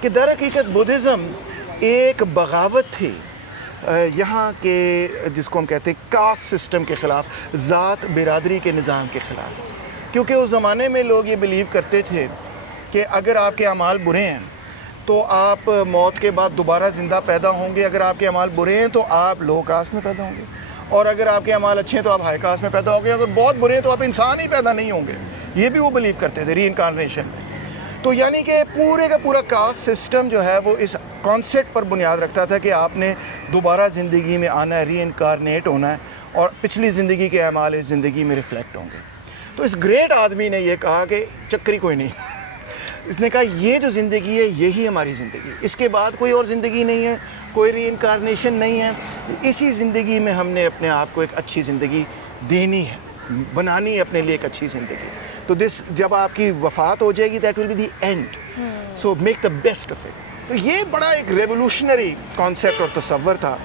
کہ در حقیقت بدھزم ایک بغاوت تھی یہاں کے جس کو ہم کہتے ہیں کاسٹ سسٹم کے خلاف، ذات برادری کے نظام کے خلاف. کیونکہ اس زمانے میں لوگ یہ بلیو کرتے تھے کہ اگر آپ کے اعمال برے ہیں تو آپ موت کے بعد دوبارہ زندہ پیدا ہوں گے، اگر آپ کے اعمال برے ہیں تو آپ لو کاسٹ میں پیدا ہوں گے، اور اگر آپ کے اعمال اچھے ہیں تو آپ ہائی کاسٹ میں پیدا ہوں گے، اگر بہت برے ہیں تو آپ انسان ہی پیدا نہیں ہوں گے. یہ بھی وہ بلیو کرتے تھے ری انکارنیشن میں. تو یعنی کہ پورے کا پورا کاسٹ سسٹم جو ہے وہ اس کانسیپٹ پر بنیاد رکھتا تھا کہ آپ نے دوبارہ زندگی میں آنا ہے، ری انکارنیٹ ہونا ہے، اور پچھلی زندگی کے اعمال اس زندگی میں ریفلیکٹ ہوں گے. تو اس گریٹ آدمی نے یہ کہا کہ چکری کوئی نہیں. اس نے کہا یہ جو زندگی ہے یہی ہماری زندگی، اس کے بعد کوئی اور زندگی نہیں ہے، کوئی ری انکارنیشن نہیں ہے. اسی زندگی میں ہم نے اپنے آپ کو ایک اچھی زندگی دینی ہے، بنانی ہے اپنے لیے ایک اچھی زندگی. تو جب آپ کی وفات ہو جائے گی that will be the end, so make the best of it. تو یہ بڑا ایک ریولوشنری کانسیپٹ اور تصور تھا.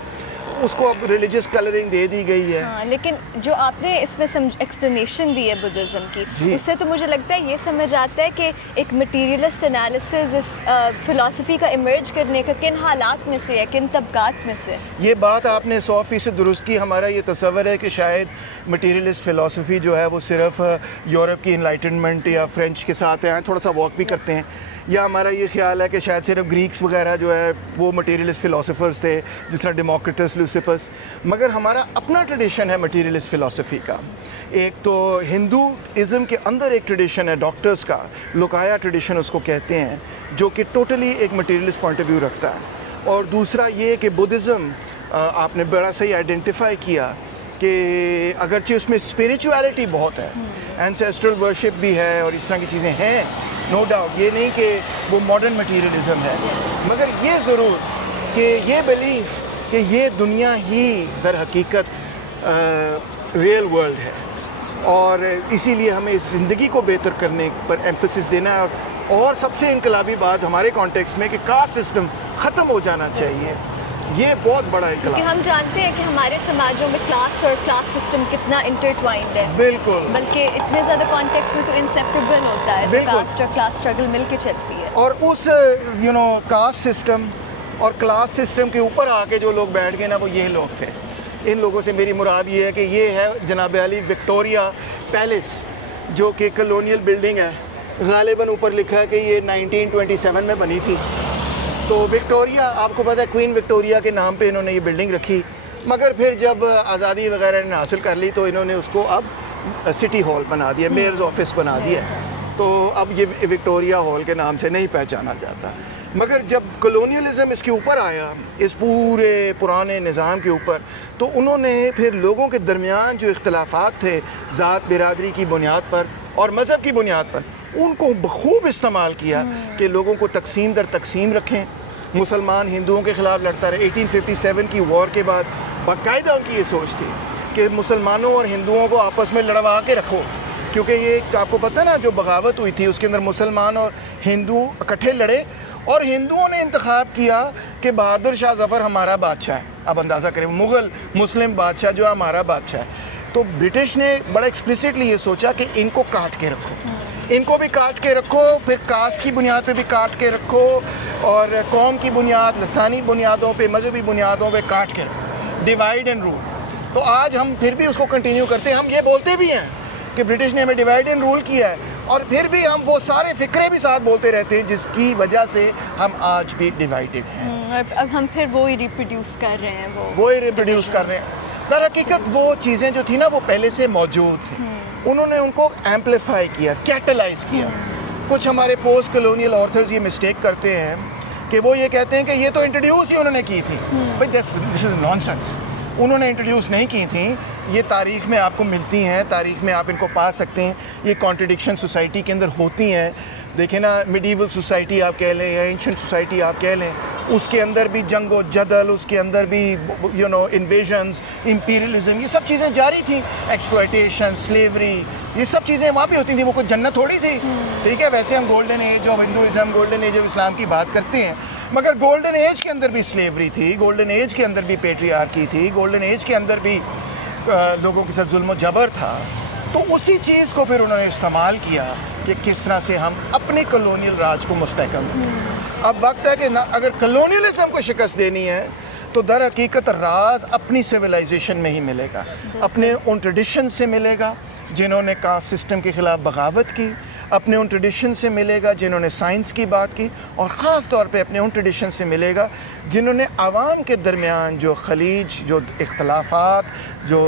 اس کو اب ریلیجس کلرنگ دے دی گئی ہے. ہاں، لیکن جو آپ نے اس میں ایکسپلینیشن دی ہے بدھزم کی، اس سے تو مجھے لگتا ہے یہ سمجھ آتا ہے کہ ایک مٹیریلسٹ انالیسز اس فلاسفی کا ایمرج کرنے کا کن حالات میں سے ہے، کن طبقات میں سے. یہ بات آپ نے 100% درست کی. ہمارا یہ تصور ہے کہ شاید مٹیریلسٹ فلاسفی جو ہے وہ صرف یورپ کی انلائٹنمنٹ یا فرینچ کے ساتھ ہیں، تھوڑا سا واک بھی کرتے ہیں، یا ہمارا یہ خیال ہے کہ شاید صرف گریکس وغیرہ جو ہے وہ مٹیریلسٹ فلاسفرز تھے، جس طرح ڈیموکریٹس، لیوسپس. مگر ہمارا اپنا ٹریڈیشن ہے مٹیریلسٹ فلاسفی کا. ایک تو ہندوازم کے اندر ایک ٹریڈیشن ہے ڈاکٹرز کا، لوکایا ٹریڈیشن اس کو کہتے ہیں، جو کہ ٹوٹلی ایک مٹیریلسٹ پوائنٹ آف ویو رکھتا ہے. اور دوسرا یہ کہ بدھزم آپ نے بڑا صحیح آئیڈینٹیفائی کیا کہ اگرچہ اس میں اسپریچویلٹی بہت ہے، اینسیسٹرل ورشپ بھی ہے اور اس طرح کی چیزیں ہیں، نو ڈاؤٹ، یہ نہیں کہ وہ ماڈرن مٹیریلزم ہے، مگر یہ ضرور کہ یہ بلیف کہ یہ دنیا ہی در حقیقت ریئل ورلڈ ہے، اور اسی لیے ہمیں اس زندگی کو بہتر کرنے پر ایمفسس دینا ہے. اور سب سے انقلابی بات ہمارے کانٹیکس میں کہ کاسٹ سسٹم ختم ہو جانا چاہیے. یہ بہت بڑا انقلاب. کیونکہ ہم جانتے ہیں کہ ہمارے سماجوں میں کلاس اور کلاس سسٹم کتنا انٹرٹوائنڈ ہے. بالکل. بلکہ اتنے زیادہ کانٹیکس میں تو انسیپریبل ہوتا ہے. کاسٹ اور کلاس اسٹرگل مل کے چلتی ہے. اور اس کاسٹ سسٹم اور کلاس سسٹم کے اوپر آ کے جو لوگ بیٹھ گئے نا، وہ یہ لوگ تھے. ان لوگوں سے میری مراد یہ ہے کہ یہ ہے جناب علی وکٹوریا پیلس، جو کہ کلونیل بلڈنگ ہے. غالباً اوپر لکھا ہے کہ یہ 1927 میں بنی تھی. تو وکٹوریا، آپ کو پتہ ہے کوئین وکٹوریا کے نام پہ انہوں نے یہ بلڈنگ رکھی. مگر پھر جب آزادی وغیرہ نے حاصل کر لی تو انہوں نے اس کو اب سٹی ہال بنا دیا، میئرز آفس بنا دیا. تو اب یہ وکٹوریا ہال کے نام سے نہیں پہچانا جاتا. مگر جب کلونیلزم اس کے اوپر آیا، اس پورے پرانے نظام کے اوپر، تو انہوں نے پھر لوگوں کے درمیان جو اختلافات تھے ذات برادری کی بنیاد پر اور مذہب کی بنیاد پر، ان کو بخوب استعمال کیا کہ لوگوں کو تقسیم در تقسیم رکھیں. مسلمان ہندوؤں کے خلاف لڑتا رہے. 1857 کی وار کے بعد باقاعدہ ان کی یہ سوچ تھی کہ مسلمانوں اور ہندوؤں کو آپس میں لڑوا کے رکھو، کیونکہ یہ آپ کو پتہ ہے نا جو بغاوت ہوئی تھی اس کے اندر مسلمان اور ہندو اکٹھے لڑے، اور ہندوؤں نے انتخاب کیا کہ بہادر شاہ ظفر ہمارا بادشاہ ہے. اب اندازہ کریں، مغل مسلم بادشاہ جو ہے ہمارا بادشاہ ہے. تو برٹش نے بڑا ایکسپلیسٹلی یہ سوچا کہ ان کو کاٹ کے رکھو، ان کو بھی کاٹ کے رکھو، پھر کاسٹ کی بنیاد پہ بھی کاٹ کے رکھو، اور قوم کی بنیاد، لسانی بنیادوں پہ، مذہبی بنیادوں پہ کاٹ کے رکھو، ڈیوائڈ اینڈ رول. تو آج ہم پھر بھی اس کو کنٹینیو کرتے ہیں. ہم یہ بولتے بھی ہیں کہ برٹش نے ہمیں ڈیوائڈ اینڈ رول کیا ہے، اور پھر بھی ہم وہ سارے فکرے بھی ساتھ بولتے رہتے ہیں جس کی وجہ سے ہم آج بھی ڈیوائڈڈ ہیں. اور اب ہم پھر وہی ریپروڈیوس کر رہے ہیں. وہی ریپروڈیوس کر رہے ہیں. در حقیقت وہ چیزیں جو تھیں نا وہ پہلے سے موجود تھیں، انہوں نے ان کو ایمپلیفائی کیا، کیٹلائز کیا. کچھ ہمارے پوسٹ کلونیل آتھرز یہ مسٹیک کرتے ہیں کہ وہ یہ کہتے ہیں کہ یہ تو انٹروڈیوس ہی انہوں نے کی تھی. بھائی دس از نان سینس. انہوں نے انٹروڈیوس نہیں کی تھیں. یہ تاریخ میں آپ کو ملتی ہیں، تاریخ میں آپ ان کو پا سکتے ہیں. یہ کانٹرڈکشن سوسائٹی کے اندر ہوتی ہیں. دیکھیں نا، میڈیول سوسائٹی آپ کہہ لیں یا اینشنٹ سوسائٹی آپ کہہ لیں، اس کے اندر بھی جنگ و جدل، اس کے اندر بھی انویژنز، امپیریلزم، یہ سب چیزیں جاری تھیں. ایکسپلائٹیشن، سلیوری، یہ سب چیزیں وہاں بھی ہوتی تھیں. وہ کوئی جنت تھوڑی تھی. ٹھیک ہے، ویسے ہم golden age of Hinduism, golden age of Islam کی بات کرتے ہیں، مگر گولڈن ایج کے اندر بھی سلیوری تھی، گولڈن ایج کے اندر بھی پیٹریارکی تھی، گولڈن ایج کے اندر بھی لوگوں کے ساتھ ظلم و جبر تھا. تو اسی چیز کو پھر انہوں نے استعمال کیا کہ کس طرح سے ہم اپنے کلونیل راج کو مستحکم کریں. اب وقت ہے کہ اگر کلونیلزم کو شکست دینی ہے تو در حقیقت راز اپنی سویلائزیشن میں ہی ملے گا، اپنے ان ٹریڈیشن سے ملے گا جنہوں نے کاسٹ سسٹم کے خلاف بغاوت کی، اپنے ان ٹریڈیشن سے ملے گا جنہوں نے سائنس کی بات کی، اور خاص طور پہ اپنے ان ٹریڈیشن سے ملے گا جنہوں نے عوام کے درمیان جو خلیج، جو اختلافات، جو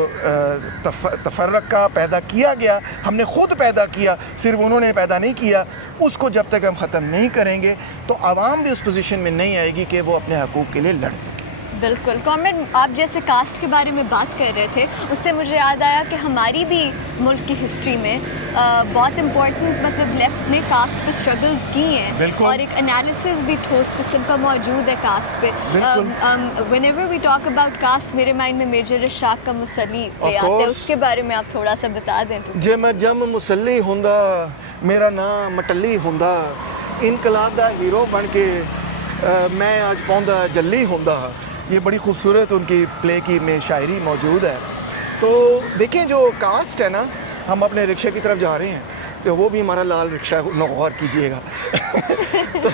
تفرقہ پیدا کیا گیا، ہم نے خود پیدا کیا، صرف انہوں نے پیدا نہیں کیا، اس کو جب تک ہم ختم نہیں کریں گے تو عوام بھی اس پوزیشن میں نہیں آئے گی کہ وہ اپنے حقوق کے لیے لڑ سکے۔ بالکل کامریڈ، آپ جیسے کاسٹ کے بارے میں بات کر رہے تھے، اس سے مجھے یاد آیا کہ ہماری بھی ملک کی ہسٹری میں بہت امپورٹنٹ مطلب لیفٹ نے کاسٹ پہ اسٹرگلز کی ہیں، اور ایک انالیسس بھی ٹھوس قسم کا موجود ہے کاسٹ پہ۔ Whenever we talk about caste میرے مائنڈ میں میجر اشاق کا مسلی پہ آتا ہے، اس کے بارے میں آپ تھوڑا سا بتا دیں۔ جے میں جم مسلی ہوندا میرا نام مٹلی ہوندا، انقلاب دا ہیرو بن کے میں آج پوندا جلی ہوندا۔ یہ بڑی خوبصورت ان کی پلے کی میں شاعری موجود ہے۔ تو دیکھیں جو کاسٹ ہے نا، ہم اپنے رکشے کی طرف جا رہے ہیں تو وہ بھی ہمارا لال رکشہ غور کیجئے گا۔ تو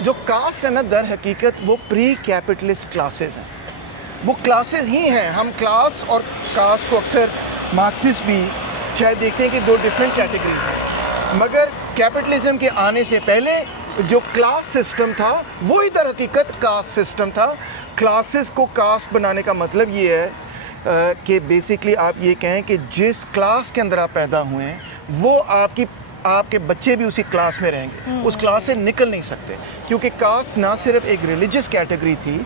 جو کاسٹ ہے نا در حقیقت وہ پری کیپٹلسٹ کلاسز ہیں، وہ کلاسز ہی ہیں۔ ہم کلاس اور کاسٹ کو اکثر مارکسسٹ بھی شاید دیکھتے ہیں کہ دو ڈیفرنٹ کیٹیگریز ہیں، مگر کیپٹلزم کے آنے سے پہلے جو کلاس سسٹم تھا وہی در حقیقت کاسٹ سسٹم تھا۔ کلاسز کو کاسٹ بنانے کا مطلب یہ ہے کہ بیسکلی آپ یہ کہیں کہ جس کلاس کے اندر آپ پیدا ہوئے ہیں وہ آپ کے بچے بھی اسی کلاس میں رہیں گے، اس کلاس سے نکل نہیں سکتے، کیونکہ کاسٹ نہ صرف ایک ریلیجس کیٹیگری تھی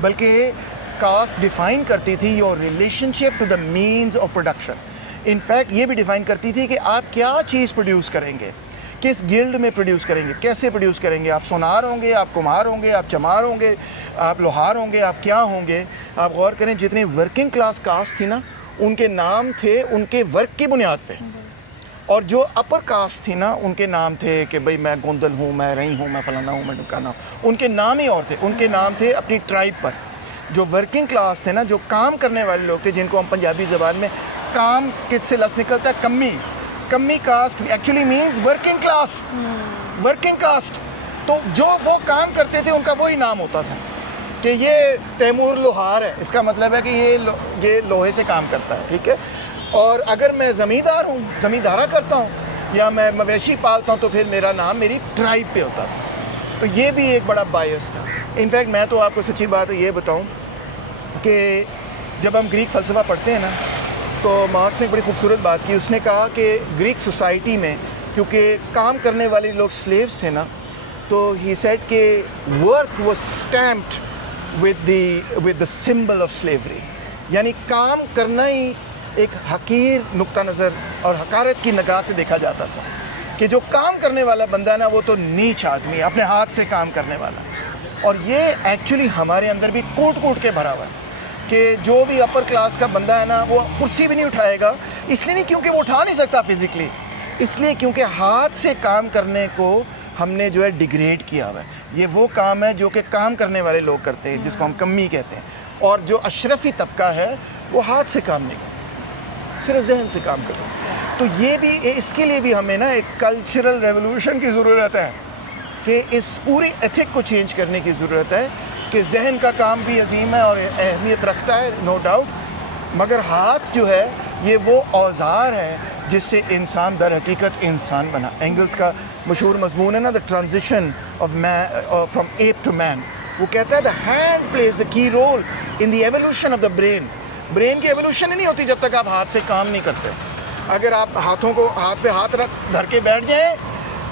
بلکہ کاسٹ ڈیفائن کرتی تھی your relationship to the means of production. In fact یہ بھی ڈیفائن کرتی تھی کہ آپ کیا چیز پروڈیوس کریں گے، کس گلڈ میں پروڈیوس کریں گے، کیسے پروڈیوس کریں گے، آپ سونار ہوں گے، آپ کمہار ہوں گے، آپ چمار ہوں گے، آپ لوہار ہوں گے، آپ کیا ہوں گے۔ آپ غور کریں جتنی ورکنگ کلاس کاسٹ تھی نا، ان کے نام تھے ان کے ورک کی بنیاد پہ، اور جو اپر کاسٹ تھی نا ان کے نام تھے کہ بھئی میں گوندل ہوں، میں رئی ہوں، میں فلانا ہوں، میں ڈمکانا ہوں، ان کے نام ہی اور تھے، ان کے نام تھے اپنی ٹرائب پر۔ جو ورکنگ کلاس تھے نا، جو کام کرنے والے لوگ تھے، جن کو ہم پنجابی زبان میں کام کس سے لفظ نکلتا ہے، کمی، کمی caste actually means working class, working caste. تو جو وہ کام کرتے تھے ان کا وہی نام ہوتا تھا کہ یہ تیمور لوہار ہے، اس کا مطلب ہے کہ یہ لوہے سے کام کرتا ہے، ٹھیک ہے۔ اور اگر میں زمیندار ہوں، زمیندارہ کرتا ہوں، یا میں مویشی پالتا ہوں تو پھر میرا نام میری ٹرائب پہ ہوتا تھا۔ تو یہ بھی ایک بڑا بائس تھا۔ انفیکٹ میں تو آپ کو سچی بات یہ بتاؤں کہ جب ہم گریک فلسفہ پڑھتے ہیں نا تو مارکس نے ایک بڑی خوبصورت بات کی۔ اس نے کہا کہ گریک سوسائٹی میں کیونکہ کام کرنے والے لوگ سلیوز تھے نا، تو ہی سیڈ کہ work was stamped with the symbol of slavery, یعنی کام کرنا ہی ایک حقیر نقطہ نظر اور حقارت کی نگاہ سے دیکھا جاتا تھا کہ جو کام کرنے والا بندہ ہے نا وہ تو نیچ آدمی ہے، اپنے ہاتھ سے کام کرنے والا۔ اور یہ ایکچولی ہمارے اندر بھی کوٹ کوٹ کے بھرا ہوا ہے کہ جو بھی اپر کلاس کا بندہ ہے نا وہ کرسی بھی نہیں اٹھائے گا، اس لیے نہیں کیونکہ وہ اٹھا نہیں سکتا فزیکلی، اس لیے کیونکہ ہاتھ سے کام کرنے کو ہم نے جو ہے ڈیگریڈ کیا ہوا ہے۔ یہ وہ کام ہے جو کہ کام کرنے والے لوگ کرتے ہیں، جس کو ہم کمی کہتے ہیں، اور جو اشرفی طبقہ ہے وہ ہاتھ سے کام نہیں کرتا، صرف ذہن سے کام کرتا۔ تو یہ بھی اس کے لیے بھی ہمیں نا ایک کلچرل ریولوشن کی ضرورت ہے کہ اس پوری ایتھک کو چینج کرنے کی ضرورت ہے کہ ذہن کا کام بھی عظیم ہے اور اہمیت رکھتا ہے، نو ڈاؤٹ، مگر ہاتھ جو ہے یہ وہ اوزار ہے جس سے انسان در حقیقت انسان بنا۔ اینگلز کا مشہور مضمون ہے نا، the transition of man from ape to man. وہ کہتا ہے the hand plays the key role in the evolution of the brain. Brain کی ایولیوشن ہی نہیں ہوتی جب تک آپ ہاتھ سے کام نہیں کرتے۔ اگر آپ ہاتھوں کو ہاتھ پہ ہاتھ رکھ دھر کے بیٹھ جائیں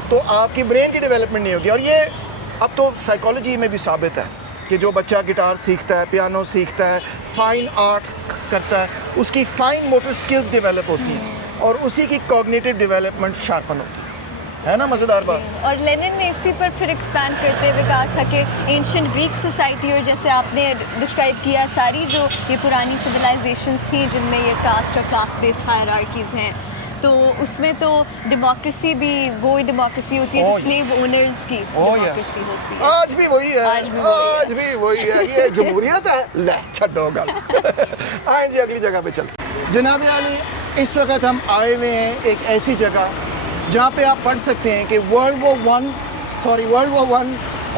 تو آپ کی برین کی ڈیولپمنٹ نہیں ہوگی۔ اور یہ اب تو سائیکالوجی میں بھی ثابت ہے کہ جو بچہ گٹار سیکھتا ہے، پیانو سیکھتا ہے، فائن آرٹ کرتا ہے، اس کی فائن موٹر سکلز ڈیولپ ہوتی ہیں اور اسی کی کوگنیٹو ڈیولپمنٹ شارپن ہوتی ہے نا، مزیدار بات۔ اور لینن نے اسی پر پھر ایکسپینڈ کرتے ہوئے کہا تھا کہ اینشنٹ گریک سوسائٹی، اور جیسے آپ نے ڈسکرائب کیا ساری جو یہ پرانی سویلائزیشنس تھیں جن میں یہ کاسٹ اور کلاس بیسڈ ہائرارکیز ہیں، تو اس میں تو ڈیموکریسی بھی وہی ڈیموکریسی ہوتی ہے جو سلیو اونرز کی ڈیموکریسی ہوتی ہے۔ آج بھی وہی ہے، آج بھی وہی ہے۔ یہ جمہوریت ہے، لے چھڈو گل۔ آئیں جی اگلی جگہ پہ چلتے ہیں۔ جناب عالی، اس وقت ہم آئے ہوئے ہیں ایک ایسی جگہ جہاں پہ آپ پڑھ سکتے ہیں کہ ورلڈ وار ون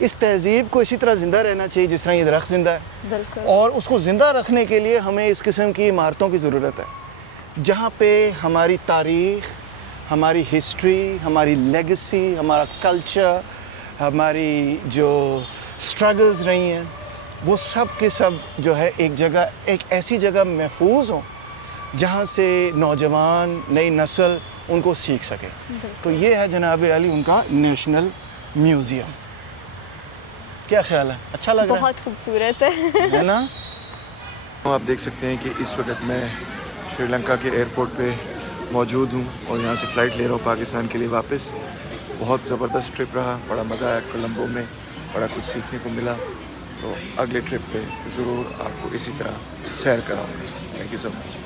اس تہذیب کو اسی طرح زندہ رہنا چاہیے جس طرح یہ درخت زندہ ہے, بالکل. اور اس کو زندہ رکھنے کے لیے ہمیں اس قسم کی عمارتوں کی ضرورت ہے جہاں پہ ہماری تاریخ, ہماری ہسٹری, ہماری لیگسی, ہمارا کلچر, ہماری جو سٹرگلز رہی ہیں وہ سب کے سب جو ہے ایک جگہ, ایک ایسی جگہ محفوظ ہوں جہاں سے نوجوان, نئی نسل ان کو سیکھ سکے. تو یہ ہے جناب علی ان کا نیشنل میوزیم. کیا خیال ہے؟ اچھا لگ رہا ہے؟ بہت خوبصورت ہے نا. آپ دیکھ سکتے ہیں کہ اس وقت میں شری لنکا کے ایئرپورٹ پہ موجود ہوں اور یہاں سے فلائٹ لے رہا ہوں پاکستان کے لیے واپس. بہت زبردست ٹرپ رہا, بڑا مزہ آیا کولمبو میں, بڑا کچھ سیکھنے کو ملا. تو اگلے ٹرپ پہ ضرور آپ کو اسی طرح سیر کراؤں گا. Thank you so much.